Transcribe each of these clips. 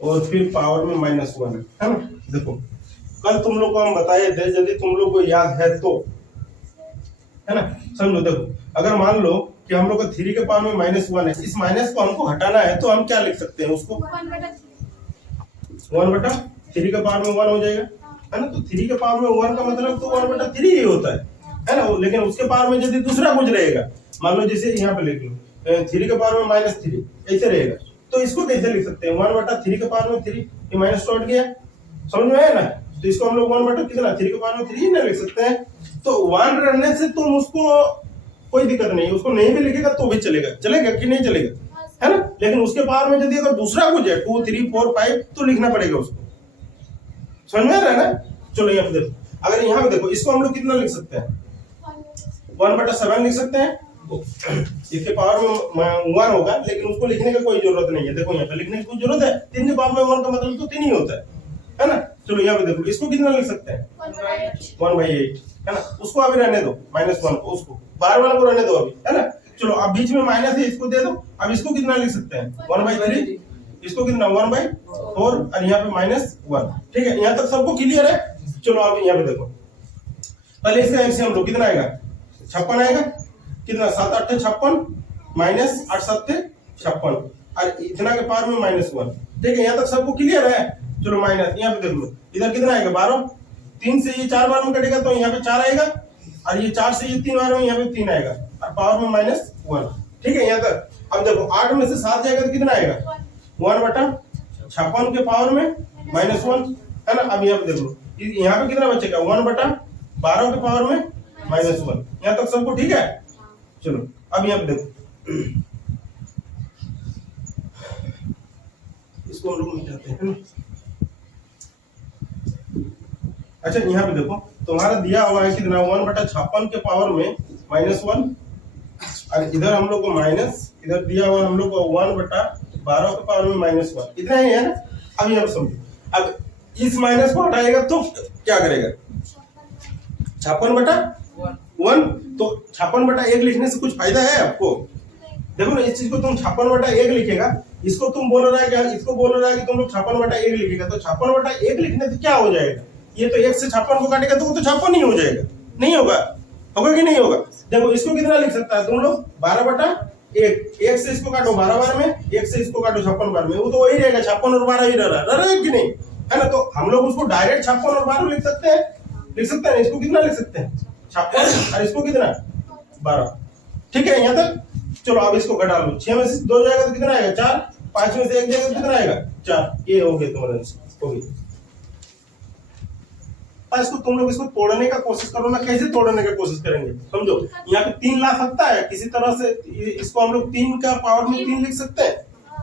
और फिर पावर में -1 है ना। देखो कल तुम लोग को हम बताए थे, यदि तुम लोग को याद है तो, है ना। समझो, देखो अगर मान लो कि हम लोग का 3 के पावर में -1 है, इस माइनस को हमको हटाना है तो हम क्या लिख सकते हैं उसको, 1/3 के पावर में 1 हो जाएगा, है ना। तो 3 के पावर में 1 का मतलब तो 1/3 ही होता है ना। लेकिन उसके पावर में यदि दूसरा कुछ रहेगा, मान लो जैसे यहाँ पे लिख लो 3 के पावर में -3 ऐसे रहेगा, तो इसको कैसे लिख सकते हैं, 1/3 के पावर में 3, ये माइनस तो हट गया, समझ में आया ना। तो इसको हम लोग 3 के पावर में 3 ही ना लिख सकते हैं। तो 1 रहने से तुम उसको कोई दिक्कत नहीं, उसको नहीं भी लिखेगा तो भी चलेगा, चलेगा कि नहीं चलेगा, है ना। लेकिन उसके पावर में यदि अगर दूसरा कुछ है 2, 3, 4, 5 तो लिखना पड़ेगा उसको, समझ में आ रहा है ना। चलो यहाँ पे देखो, अगर यहाँ पे देखो इसको हम लोग कितना लिख सकते हैं, 1/7 लिख सकते हैं। इसके पावर में 1 होगा, लेकिन उसको लिखने का कोई जरूरत नहीं है। देखो यहाँ पे लिखने की कोई जरूरत है, 3 के पावर में 1 का मतलब तो 3 ही होता है ना। चलो यहाँ पे देखो इसको कितना लिख सकते हैं, 1/8, है ना। उसको अभी रहने दो -1 को, उसको बार वाला को रहने दो अभी, है ना। चलो अब बीच में माइनस है, इसको दे दो। अब इसको कितना लिख सकते हैं, 1/3, इसको कितना 1/4 और यहाँ पे -1, ठीक है। यहाँ तक सबको क्लियर है। चलो अब यहाँ पे देखो, पहले इसका एलसीएम लो, कितना आएगा, 56 आएगा, कितना 7 8 56 माइनस 8 7 56 और इतना के पावर में -1, ठीक है। यहाँ तक सबको क्लियर है। चलो माइनस यहाँ पे देख लो, इधर कितना आएगा 12, 3 से ये 4 बार में कटेगा तो यहाँ पे 4 आएगा, और ये 4 से ये 3 बार में यहाँ पे 3 आएगा, और पावर में -1, ठीक है। यहाँ तक अब देखो 8 में से 7 जाएगा तो कितना आएगा, 1/56 के पावर में -1, है ना। अब यहाँ पे देख लो, यहाँ पे कितना बचेगा, 1/12 के पावर में -1। यहाँ तक सबको ठीक है। चलो अब यहाँ पे देखो, इसको हम लोग मिटाते हैं। अच्छा यहाँ पे देखो तुम्हारा दिया हुआ है कितना, 1/56 के पावर में -1, और इधर हम लोग को माइनस, इधर दिया हुआ हम लोग को 1/12 के पावर में -1, इतना ही है ना। अब यहाँ समझो, अब इस माइनस को हटाएगा तो क्या करेगा, 56/1, तो 56/1 लिखने से कुछ फायदा है आपको। देखो ना, इस चीज को तुम 56/1 लिखेगा, इसको तुम बोल रहा है क्या, इसको बोल रहा है कि तुम लोग 56/1 लिखेगा, तो 56/1 लिखने से क्या हो जाएगा, ये तो 1 से 56 को काटेगा तो वो तो 56 ही हो जाएगा, नहीं होगा, होगा कि नहीं होगा। देखो इसको कितना लिख सकता है तुम लोग, 12/1, 1 से इसको काटो 12 बार में, 1 से इसको काटो 56 बार में, वो तो वही रहेगा, 56 और 12 ही रह रहा है कि नहीं, है ना। तो हम लोग उसको डायरेक्ट 56 और 12 लिख सकते हैं, इसको कितना लिख सकते हैं, 56, और इसको कितना 12, ठीक है। यहाँ तक चलो अब इसको घटा लो, 6 में से 2 जाएगा तो कितना आएगा 4, 5 में से 1 जाएगा तो कितना आएगा 4, ये हो गया तुम्हारा हो गया। इसको तुम लोग इसको तोड़ने का कोशिश करो ना, कैसे तोड़ने का कोशिश करेंगे, समझो यहाँ पे 3 ला सकता है किसी तरह से, इसको हम लोग 3 का पावर में 3 लिख सकते हैं।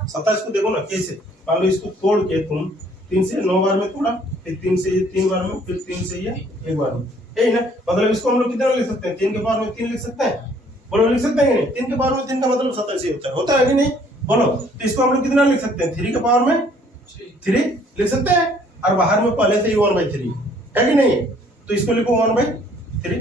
27 को देखो ना कैसे, मान लो इसको तोड़ के तुम 3 से 9 बार में तोड़ा, फिर 3 से ये 3 बार में, फिर 3 से ये 1 बार में, यही ना। मतलब इसको हम लोग कितना लिख सकते हैं, 3 के पावर में 3 लिख सकते हैं, बोलो लिख सकते हैं कि नहीं। 3 के पावर में 3 का मतलब 27 होता है कि नहीं, बोलो। तो इसको हम लोग कितना लिख सकते हैं, 3 के पावर में 3 लिख सकते हैं, और बाहर में पहले से ही 1/3 है कि नहीं, तो इसको लिखो 1/3,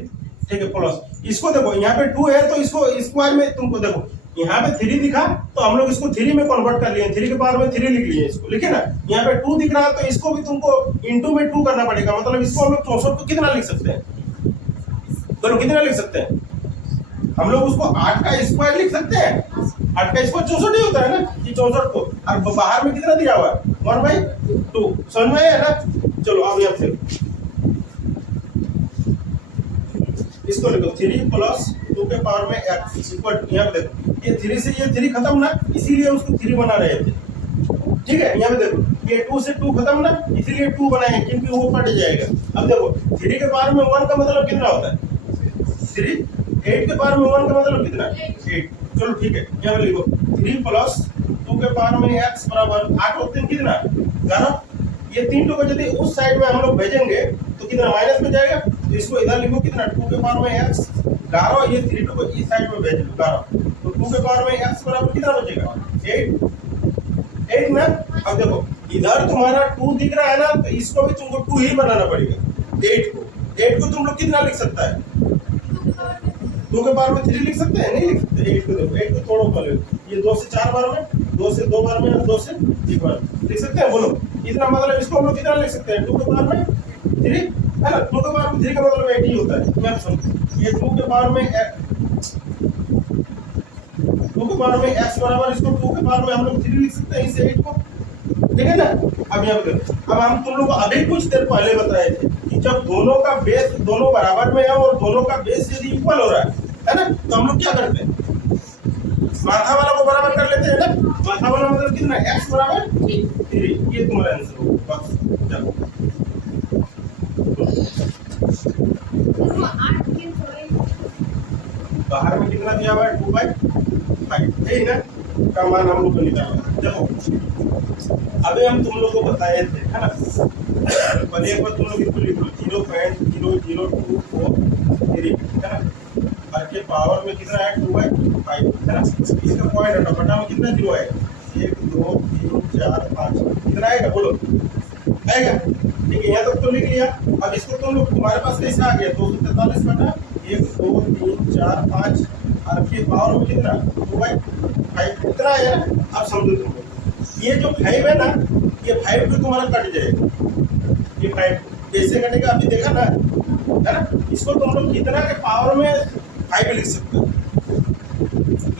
ठीक है। प्लस इसको देखो यहाँ पे 2 है तो इसको स्क्वायर में तुमको देखो यहाँ पे 3 दिखा तो हम लोग इसको 3 में कन्वर्ट कर लिए, 3 के पावर में 3 लिख लिए, इसको लिखे ना। यहाँ पे 2 दिख रहा है तो इसको भी तुमको इंटू में 2 करना पड़ेगा, मतलब इसको हम लोग 64 को कितना लिख सकते हैं, बोलो कितना लिख सकते हैं, हम लोग उसको 8 का स्क्वायर लिख सकते हैं, 8 का स्क्वायर 64 ही होता है ना, ये 64 को, और बाहर में कितना दिया हुआ है 1/2, समझ में है ना। चलो अब यहाँ से इसको लिखो 3 + 2 के पावर में x इक्वल, यहाँ पे देखो ये 3 से ये 3 खत्म ना, इसीलिए उसको 3 बना रहे थे, ठीक है। यहाँ पे देखो ये 2 से 2 खत्म ना, इसीलिए 2 बनाए, क्योंकि वो कट जाएगा। अब देखो 3 के पावर में 1 का मतलब कितना होता है 3, 8 के पावर में 1 का मतलब कितना 8, चलो ठीक है। यहाँ पे लिखो 3 + 2 के पावर में x बराबर 8 और 3 कितना 11, ये 3 को यदि उस साइड में हम लोग भेजेंगे तो कितना माइनस में जाएगा, तो इसको इधर लिखो कितना 2 के पावर में x 11, ये 3 को इस साइड में भेज लो 11, तो 2 के पावर में x बराबर कितना बचेगा 8 ना। अब देखो इधर तुम्हारा 2 दिख रहा है ना, तो इसको भी तुमको 2 ही बनाना पड़ेगा, 8 को तुम लोग कितना लिख सकता है, 2 के पावर में 3 लिख सकते हैं, नहीं लिख सकते। 8 को देखो, 8 को तोड़ो पहले, ये 2 से 4 बार में 2 से 2 बार में और 2 से 1 बार लिख सकते हैं। बोलो इतना मतलब इसको हम लोग कितना लिख सकते हैं 2 के पावर में 3 है ना। 2 के पावर में 3 का मतलब 8 ही होता है। मैं समझ ये 2 के पावर में 2 के पावर में x बराबर इसको 2 के पावर में हम लोग 3 लिख सकते हैं इस 8 को, ठीक है ना। अब यहाँ पे अब हम तुम लोग को अभी कुछ देर पहले बताए थे कि जब दोनों का बेस दोनों बराबर में है और दोनों का बेस यदि इक्वल हो रहा है ना, तो हम लोग क्या करते हैं माथा वाला को बराबर कर लेते हैं ना। माथा वाला मतलब कितना x बराबर 3, ये तुम्हारा आंसर होगा बस। चलो बाहर में कितना दिया हुआ है 2/5 है ना, का मान हम लोग को निकालना। देखो अभी हम तुम लोग को बताए थे है ना, पहले एक बार तुम लोग इसको लिख लो 0.00243 है ना, और के पावर में कितना है 2/5 है ना। इसका पॉइंट हटा बटा में कितना 0 है 1 2 3 4 5 कितना आएगा बोलो आएगा, ठीक है। यहाँ तक तो लिख लिया। अब इसको तुम लोग तुम्हारे पास कैसे आ गया 243 बटा 1 2 3 4 5 और के पावर में कितना 2/5 इतना है ना। अब समझो तुम लोग ये जो 5 है ना, ये 5 तो तुम्हारा कट जाएगा, ये 5 कैसे कटेगा अभी देखा ना है ना। इसको तुम लोग कितना के पावर में 5 लिख सकते हो,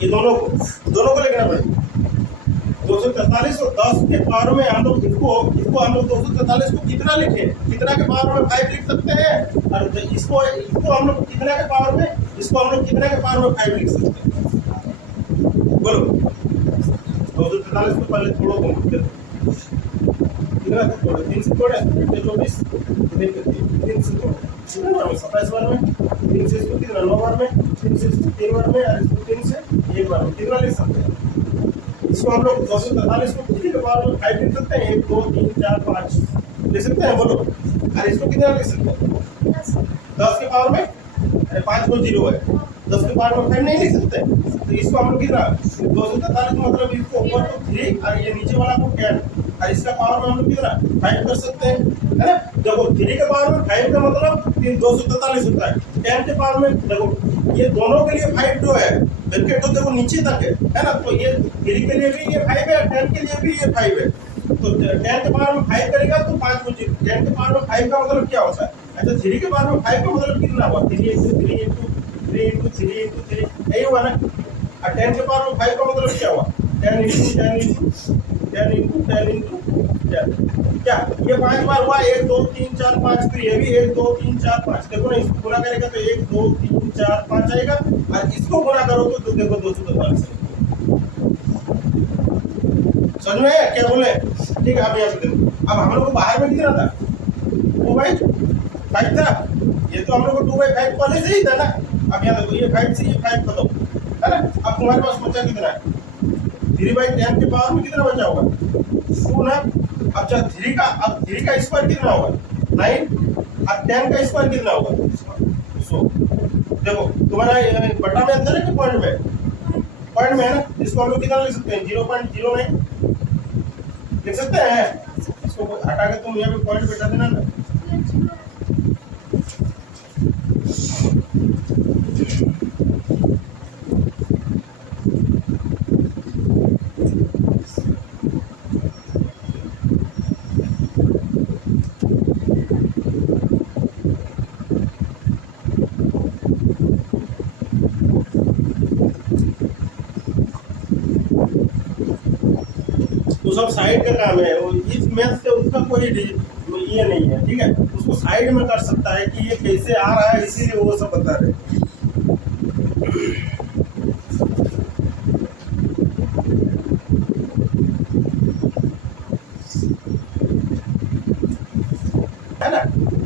ये दोनों को लिखना पड़ेगा 243 और 10 के पावर में हम लोग इसको हम लोग 243 को कितना लिखे, कितना के पावर में 5 लिख सकते हैं, और इसको हम लोग कितना के पावर में, इसको हम लोग कितना के पावर में 5 लिख सकते हैं बोलो। 243 को पहले थोड़ा कम कितना थोड़ा 3 से थोड़ा 24 3 से थोड़ा 27 बार में 3 से इसको कितना 9 बार में 3 से इसको 3 बार में और इसको 3 से 1 बार में कितना लिख सकते हैं। इसको हम लोग 243 को 3 के पावर में 5 लिख सकते हैं 1 2 3 4 5 लिख सकते हैं बोलो। और इसको कितना लिख सकते हैं 10 के पावर में, अरे 5 को 0 है 10 के पावर में 5 नहीं लिख सकते। तो इसको हम लोग कितना 243 मतलब इसको ऊपर तो 3 और ये नीचे वाला को 10 और इसका पावर में हम लोग कितना 5 कर सकते हैं है ना। देखो 3 के पावर में 5 का मतलब 243 होता है। 10 के पावर में देखो ये दोनों के लिए 5 जो है ब्रैकेट तो देखो नीचे तक है ना, तो ये 3 के लिए भी ये 5 है 10 के लिए भी ये 5 है। तो 10 के पावर में 5 करेगा तो 5 को 10 के पावर में 5 का मतलब क्या होता है। अच्छा 3 के पावर में 5 का मतलब कितना हुआ 3 into 3 यही हुआ ना। और 10 के पावर में 5 का मतलब क्या हुआ 10 into 10 क्या ये 5 बार हुआ 1 2 3 4 5 तो ये भी 1 2 3 4 5 देखो ना, इसको गुना करेगा तो 1 2 3 4 5 आएगा और इसको गुना करो तो देखो 243 समझ में आया क्या बोले, ठीक है। अब यहाँ पे देखो अब हम लोग को बाहर में कितना था 2/5 था, ये तो हम लोग को 2/5 पहले से ही था ना। अब यहाँ देखो ये 5 से ये 5 खत्म है ना। अब तुम्हारे पास बचा कितना है 3/10 के पावर में कितना बचा होगा 2 ना। अब जब 3 का स्क्वायर कितना होगा 9 और 10 का स्क्वायर कितना होगा 100। देखो तुम्हारा बटा में अंतर है कि पॉइंट में है ना। इसको हम लोग कितना लिख सकते हैं 0.09 लिख सकते हैं। इसको हटा के तुम यहाँ पे पॉइंट बैठा देना ना। तो सब साइड का काम है, वो इस मैथ से उसका कोई ये नहीं है, ठीक है। उसको साइड में कर सकता है कि ये कैसे आ रहा है, इसीलिए वो सब बता रहे है ना।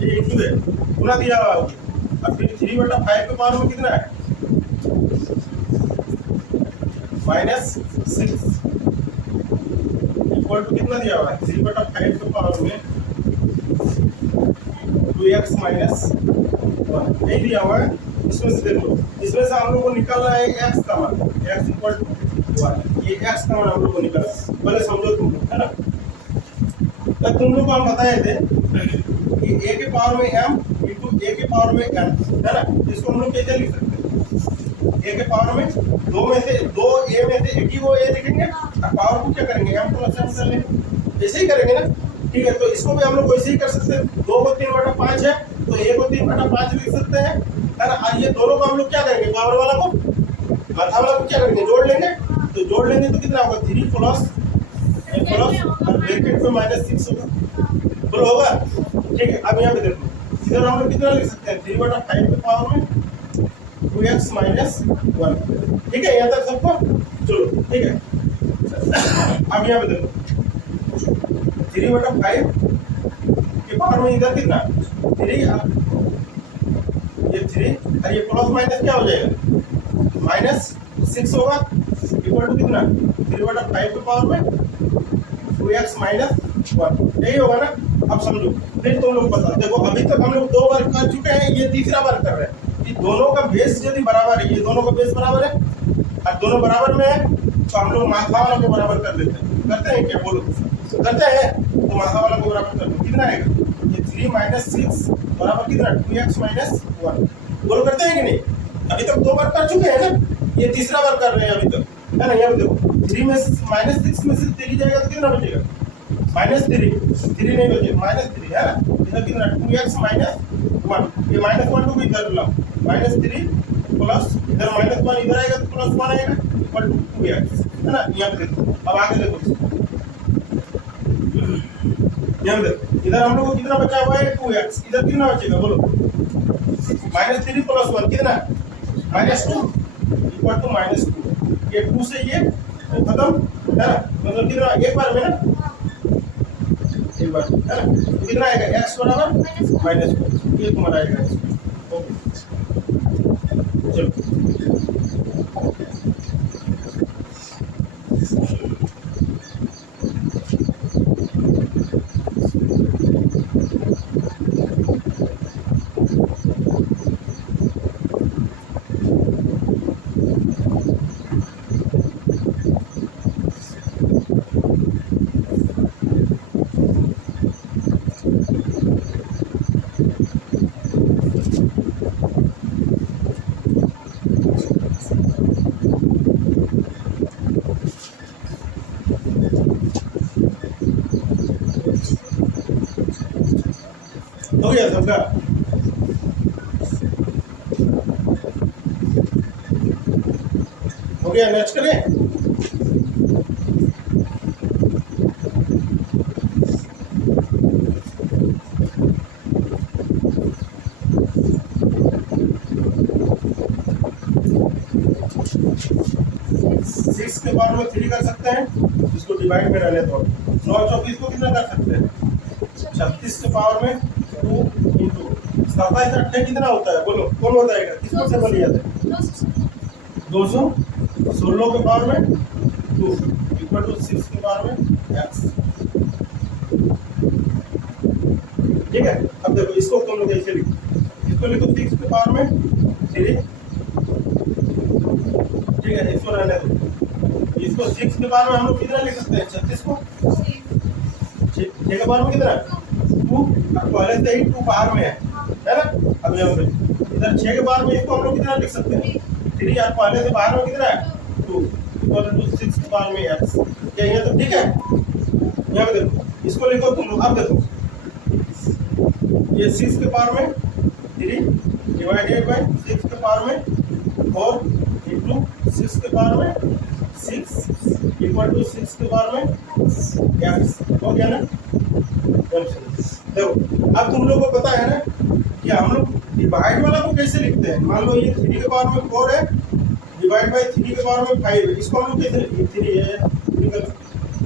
ये इंटू है पूरा दिया हुआ है। अब फिर 3/5 के पावर में कितना है -6 इक्वल टू कितना दिया हुआ है 3/5 के पावर में 2x - 1 नहीं दिया हुआ है। इसमें से देख लो, इसमें से हम लोग को निकालना है x का मान, x इक्वल टू 1। ये x का मान हम लोग को निकालना है, पहले समझो तुम लोग है ना। तो तुम लोग को हम बताए थे कि a के पावर में m इंटू a के पावर में n है ना। इसको हम लोग कैसे लिख सकते हैं a के पावर में 2 में से 2 a में से एक ही वो a लिखेंगे और पावर को क्या करेंगे, m प्लस m कर लेंगे, ऐसे ही करेंगे ना। ठीक है, तो इसको भी हम लोग वैसे ही कर सकते हैं। 2 को 3/5 है तो a को 3/5 लिख सकते हैं, है ना। और ये दोनों को हम लोग क्या करेंगे, पावर वाला को माथा वाला को क्या करेंगे, जोड़ लेंगे। तो जोड़ लेंगे तो कितना होगा, 3 प्लस और ब्रैकेट में -6 होगा, बोलो होगा। ठीक है, अब यहाँ पे देखो, इधर हम लोग कितना लिख सकते हैं, 3/5 के पावर में 2x - 1। ठीक है, यहाँ तक सबको, चलो ठीक है। अब यहाँ पे देखो 3/5 के पावर में इधर कितना 3, ये 3 और ये प्लस माइनस क्या हो जाएगा, -6 होगा, इक्वल टू कितना 3/5 के पावर में 2x - 1, यही होगा ना। अब समझो, फिर तुम लोग बता, देखो अभी तक हम लोग 2 बार कर चुके हैं, ये तीसरा बार कर रहे हैं कि दोनों का बेस यदि बराबर है, ये दोनों का बेस बराबर है और दोनों बराबर में है, तो हम लोग माथा वाला को बराबर कर देते हैं। करते हैं क्या, बोलो करते हैं, तो माथा वाला को बराबर कर दो, कितना आएगा, ये 3 - 6 बराबर कितना 2x - 1, बोलो करते हैं कि नहीं। अभी तक 2 बार कर चुके हैं ना, ये तीसरा बार कर रहे हैं अभी तक, है ना। यहाँ पे देखो 3 में -6 में से 3 जाएगा तो कितना बचेगा, -3 नहीं बचेगा, -3 है ना। इधर कितना 2x - 1, ये -1 को भी इधर लाओ, -3 प्लस इधर -1 इधर आएगा तो +1 आएगा, इक्वल टू 2x, है ना। यहाँ पे देखो, अब आगे देखो, यहाँ पे देखो, इधर हम लोग को कितना बचा हुआ है 2x, इधर कितना बचेगा बोलो, -3 + 1 कितना -2, इक्वल टू -2, ये 2 से ये खत्म, है ना। मतलब कितना एक बार में ना, एक बार, है ना। तो कितना आएगा, x बराबर -1, ये तुम्हारा आएगा। ओके चलो, हो गया सबका। हो गया, नेक्स्ट करें। सिक्स के पावर में 3 कर सकते हैं, इसको डिवाइड में रहने दो। 9 चौकी को कितना कर सकते हैं, 36 के पावर में 2 × 27 8 कितना होता है, बोलो कौन बताएगा, किसको से बन जाता है, 216 के पावर में 2 इक्वल टू 6 के पावर में x। ठीक है, अब देखो इसको तुम लोग ऐसे लिखो, इसको लिखो 6 के पावर में 3, ठीक है, इसको रहने दो। इसको 6 के पावर में हम लोग कितना लिख सकते हैं, 36 को 6 के पावर में कितना 2, पहले से ही 2 बाहर में है ना। अब यहाँ पे इधर 6 के बाहर में इसको हम लोग कितना लिख सकते हैं 3, और पहले से बाहर में कितना है 2, इक्वल टू 6 के बाहर में x। क्या ये तो ठीक है। यहाँ पे देखो, इसको लिखो तुम लोग, अब देखो ये 6 के पावर में 3 डिवाइडेड बाय 6 के पावर में 4 इंटू 6 के पावर में 6 इक्वल टू 6 के पावर में x। हो गया ना। देखो अब तुम लोगों को पता है ना कि हम लोग डिवाइड वाला को कैसे लिखते हैं। मान लो ये 3 के पावर में 4 है, डिवाइड बाय 3 के पावर में 5 है, इसको हम लोग कैसे लिखते हैं, 3 है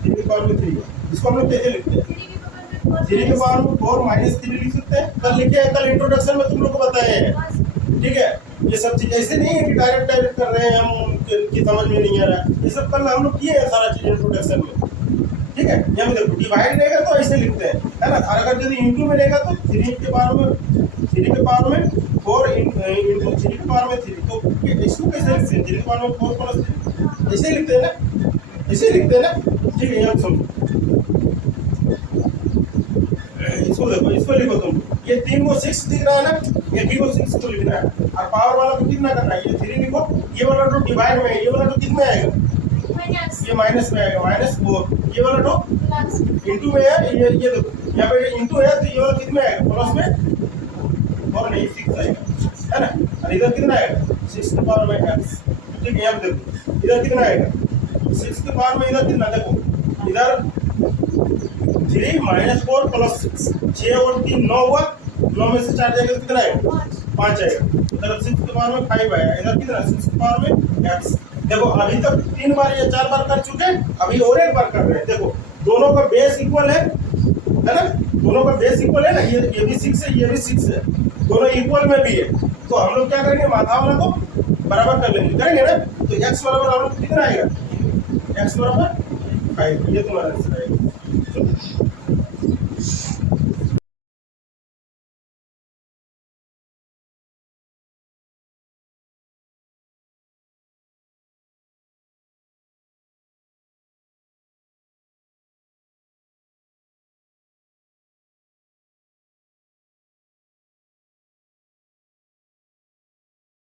3 के पावर में 3 है, इसको हम लोग कैसे लिखते हैं 3 के पावर में 4 माइनस 3 लिख सकते हैं। कल लिखे हैं, कल इंट्रोडक्शन में तुम लोग को बताए हैं। ठीक है, ये सब चीज ऐसे नहीं है कि डायरेक्ट कर रहे हैं हम कि समझ में नहीं आ रहा है, ये सब कल हम लोग किए हैं सारा चीज इंट्रोडक्शन में। ठीक है, यहाँ पे देखो डिवाइड रहेगा तो ऐसे लिखते हैं, है ना। और अगर यदि इंटू में रहेगा तो 3 के पावर में 4 इंटू 3 के पावर में 3, तो इसको कैसे लिखते हैं 3 के पावर में 4 प्लस 3, ऐसे ही लिखते हैं ना, ऐसे ही लिखते हैं ना। ठीक है, यहाँ सुनो, इसको देखो, इसको लिखो तुम, ये 3 को 6 दिख रहा है ना, ये 3 को 6 को लिखना है, और पावर वाला को कितना करना है, ये 3 लिखो, ये वाला तो डिवाइड में है, ये वाला तो कितने आएगा ये माइनस में आएगा, -4 ये वाला टो इंटू में है, ये देखो यहाँ पे इंटू है तो ये वाला कितने आएगा, प्लस में और नहीं 6 आएगा, है ना। और इधर कितना आएगा 6 की पावर में x, ठीक है। यहाँ पे देखो इधर कितना आएगा 6 की पावर में, इधर कितना देखो इधर 3 -4 + 6, 6 और 3 9 हुआ, 9 में से 4 जाएगा तो कितना आएगा 5 आएगा। इधर 6 की पावर में 5 आया, इधर कितना 6 की पावर में x। देखो अभी तक 3 बार या 4 बार कर चुके हैं, अभी और एक बार कर रहे हैं। देखो दोनों का बेस इक्वल है ना, दोनों का बेस इक्वल है ना, ये भी 6 है, ये भी 6 है, दोनों इक्वल में भी है। तो हम लोग क्या करेंगे, माथा वाला को बराबर कर लेंगे, करेंगे ना। तो x बराबर हम लोग कितना आएगा, x बराबर 5, ये तुम्हारा